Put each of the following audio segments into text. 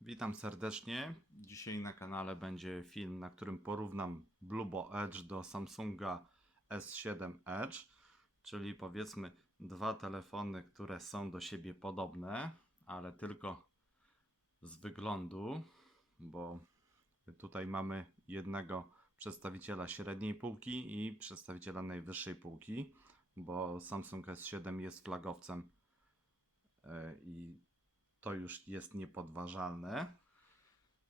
Witam serdecznie. Dzisiaj na kanale będzie film, na którym porównam Bluebo Edge do Samsunga S7 Edge, czyli powiedzmy dwa telefony, które są do siebie podobne, ale tylko z wyglądu, bo tutaj mamy jednego przedstawiciela średniej półki i przedstawiciela najwyższej półki, bo Samsung S7 jest flagowcem e, i to już jest niepodważalne.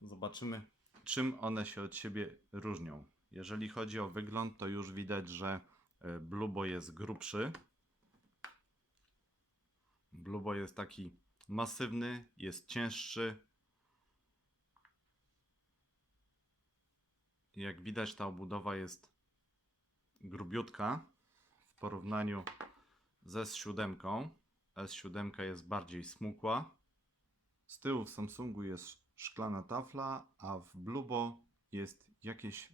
Zobaczymy, czym one się od siebie różnią. Jeżeli chodzi o wygląd, to już widać, że e, Bluebo jest grubszy. Bluebo jest taki masywny, jest cięższy. Jak widać, ta obudowa jest grubiutka porównaniu ze S7. S7 jest bardziej smukła. Z tyłu w Samsungu jest szklana tafla, a w Bluebo jest jakieś e,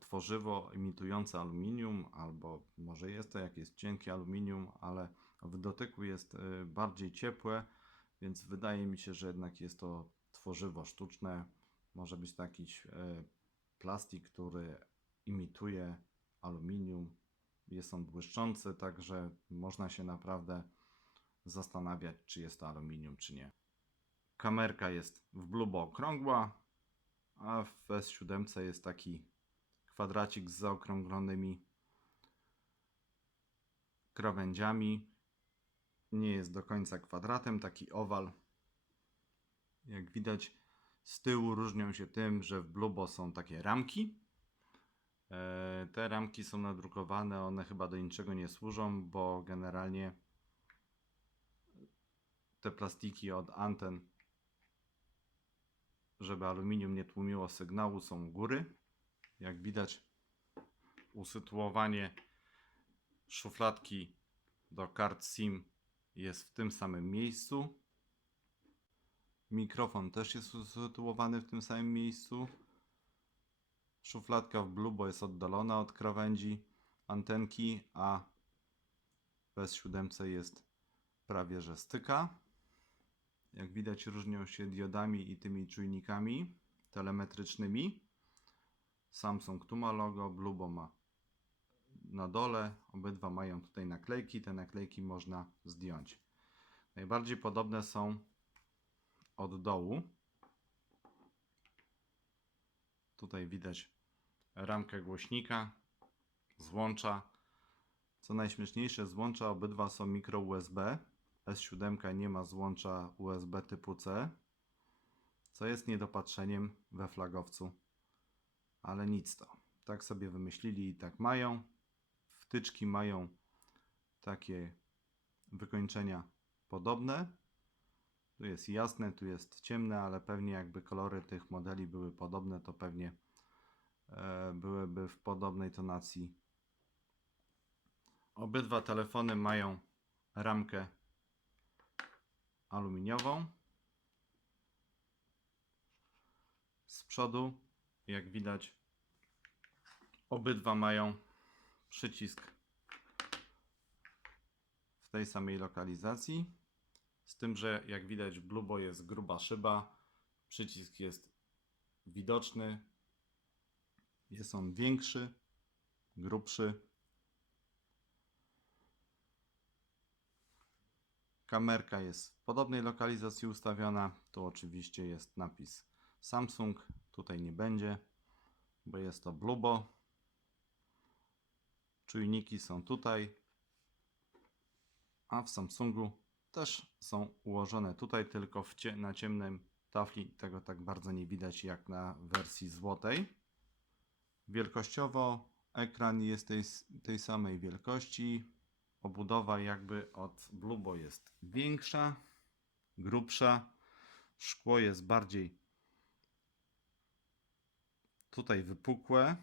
tworzywo imitujące aluminium, albo może jest to jakieś cienkie aluminium, ale w dotyku jest e, bardziej ciepłe, więc wydaje mi się, że jednak jest to tworzywo sztuczne. Może być to jakiś e, plastik, który imituje aluminium. Jest on błyszczący, także można się naprawdę zastanawiać, czy jest to aluminium, czy nie. Kamerka jest w blubo okrągła, a w S7 jest taki kwadracik z zaokrąglonymi krawędziami. Nie jest do końca kwadratem, taki owal. Jak widać z tyłu różnią się tym, że w blubo są takie ramki. E, Te ramki są nadrukowane, one chyba do niczego nie służą, bo generalnie te plastiki od anten żeby aluminium nie tłumiło sygnału, są u góry. Jak widać, usytuowanie szufladki do kart SIM jest w tym samym miejscu. Mikrofon też jest usytuowany w tym samym miejscu. Szufladka w Bluebo jest oddalona od krawędzi antenki, a w S7 jest prawie że styka. Jak widać różnią się diodami i tymi czujnikami telemetrycznymi. Samsung tu ma logo, Bluebo ma na dole. Obydwa mają tutaj naklejki. Te naklejki można zdjąć. Najbardziej podobne są od dołu. Tutaj widać ramkę głośnika, złącza. Co najśmieszniejsze, złącza obydwa są mikro USB. S7 nie ma złącza USB typu C, co jest niedopatrzeniem we flagowcu. Ale nic to. Tak sobie wymyślili i tak mają. Wtyczki mają takie wykończenia podobne. Tu jest jasne, tu jest ciemne, ale pewnie jakby kolory tych modeli były podobne, to pewnie byłyby w podobnej tonacji. Obydwa telefony mają ramkę aluminiową. Z przodu, jak widać, obydwa mają przycisk w tej samej lokalizacji. Z tym, że jak widać, w Bluebo jest gruba szyba, przycisk jest widoczny, jest on większy, grubszy. Kamerka jest w podobnej lokalizacji ustawiona. Tu oczywiście jest napis Samsung. Tutaj nie będzie, bo jest to Bluebo. Czujniki są tutaj, a w Samsungu też są ułożone tutaj, tylko cie na ciemnym tafli. Tego tak bardzo nie widać jak na wersji złotej. Wielkościowo ekran jest tej, tej samej wielkości, obudowa jakby od Bluebo jest większa, grubsza, szkło jest bardziej tutaj wypukłe.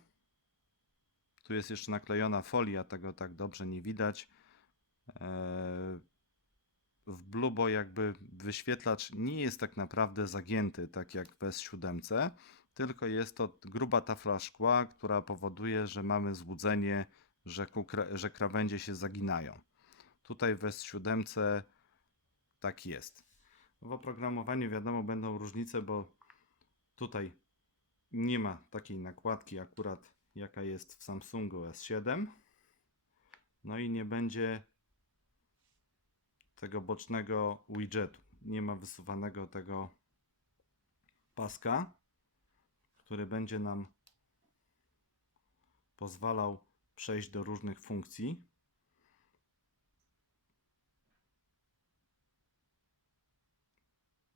Tu jest jeszcze naklejona folia, tego tak dobrze nie widać. Eee, W Bluebo jakby wyświetlacz nie jest tak naprawdę zagięty, tak jak w S7, tylko jest to gruba tafla szkła, która powoduje, że mamy złudzenie, że, że krawędzie się zaginają. Tutaj w S7 tak jest. W oprogramowaniu wiadomo będą różnice, bo tutaj nie ma takiej nakładki akurat jaka jest w Samsungu S7. No i nie będzie tego bocznego widgetu. Nie ma wysuwanego tego paska, który będzie nam pozwalał przejść do różnych funkcji.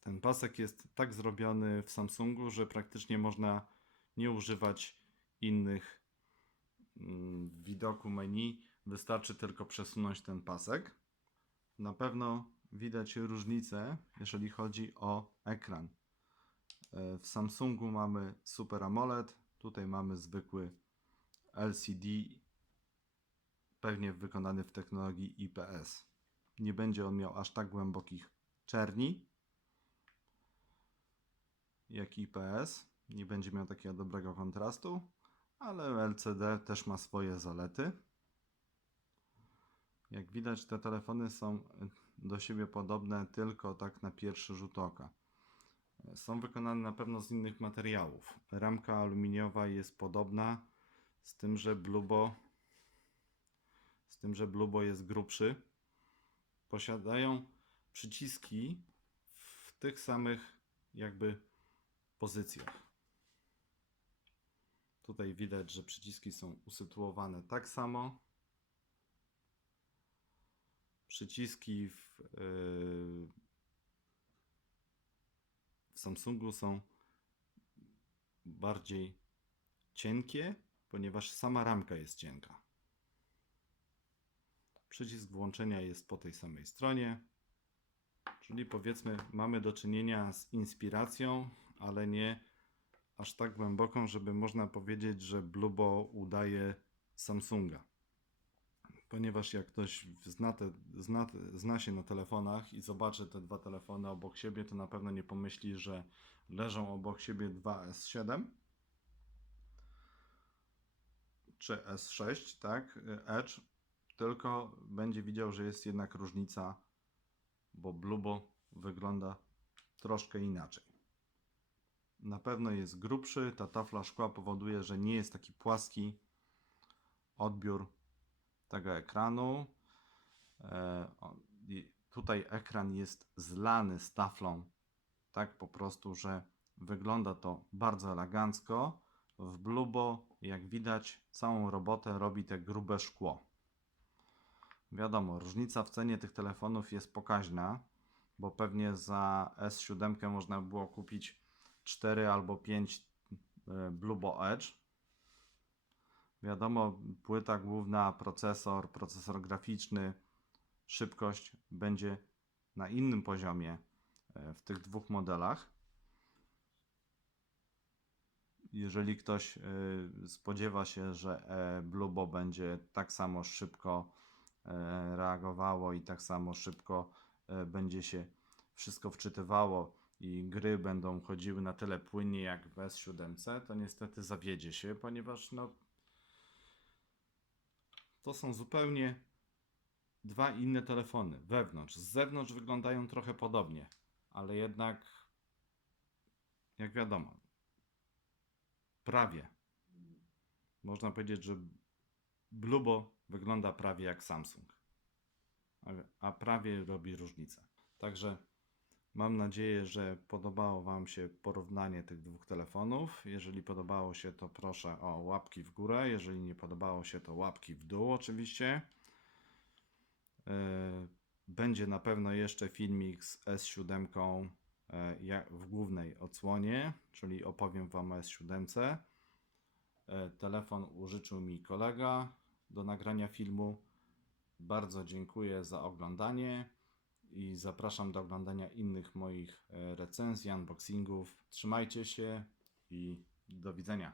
Ten pasek jest tak zrobiony w Samsungu, że praktycznie można nie używać innych mm, widoku menu. Wystarczy tylko przesunąć ten pasek. Na pewno widać różnicę, jeżeli chodzi o ekran. E, W Samsungu mamy Super AMOLED, tutaj mamy zwykły LCD, pewnie wykonany w technologii IPS. Nie będzie on miał aż tak głębokich czerni jak IPS. Nie będzie miał takiego dobrego kontrastu, ale LCD też ma swoje zalety. Jak widać, te telefony są do siebie podobne tylko tak na pierwszy rzut oka. Są wykonane na pewno z innych materiałów. Ramka aluminiowa jest podobna, z tym, że Blubo z tym, że Blubo jest grubszy. Posiadają przyciski w tych samych jakby pozycjach. Tutaj widać, że przyciski są usytuowane tak samo. Przyciski w, yy, Samsungu są bardziej cienkie, ponieważ sama ramka jest cienka. Przycisk włączenia jest po tej samej stronie. Czyli powiedzmy, mamy do czynienia z inspiracją, ale nie aż tak głęboką, żeby można powiedzieć, że Blubo udaje Samsunga. Ponieważ jak ktoś zna, te, zna, zna się na telefonach i zobaczy te dwa telefony obok siebie, to na pewno nie pomyśli, że leżą obok siebie dwa S7 czy S6, tak, Edge, tylko będzie widział, że jest jednak różnica, bo Blubo wygląda troszkę inaczej. Na pewno jest grubszy, ta tafla szkła powoduje, że nie jest taki płaski odbiór tego ekranu. E, tutaj ekran jest zlany z taflą, tak po prostu, że wygląda to bardzo elegancko. W Blubo, jak widać, całą robotę robi te grube szkło. Wiadomo, różnica w cenie tych telefonów jest pokaźna, bo pewnie za S7 można było kupić 4 albo 5 e, Bluebo Edge. Wiadomo, płyta główna, procesor, procesor graficzny, szybkość będzie na innym poziomie e, w tych dwóch modelach. Jeżeli ktoś e, spodziewa się, że Bluebo będzie tak samo szybko reagowało i tak samo szybko będzie się wszystko wczytywało i gry będą chodziły na tyle płynnie jak w S7, to niestety zawiedzie się, ponieważ no, to są zupełnie dwa inne telefony wewnątrz. Z zewnątrz wyglądają trochę podobnie, ale jednak, jak wiadomo, prawie. Można powiedzieć, że Blubo wygląda prawie jak Samsung, a- prawie robi różnicę. Także Mam nadzieję, że podobało Wam się porównanie tych dwóch telefonów. Jeżeli podobało się, to proszę o łapki w górę. Jeżeli nie podobało się, to łapki w dół, oczywiście. Yy, Będzie na pewno jeszcze filmik z S7 yy, jak- w głównej odsłonie, czyli opowiem Wam o S7. Yy, Telefon użyczył mi kolega do nagrania filmu. Bardzo dziękuję za oglądanie i zapraszam do oglądania innych moich e, recenzji, unboxingów. Trzymajcie się i do widzenia.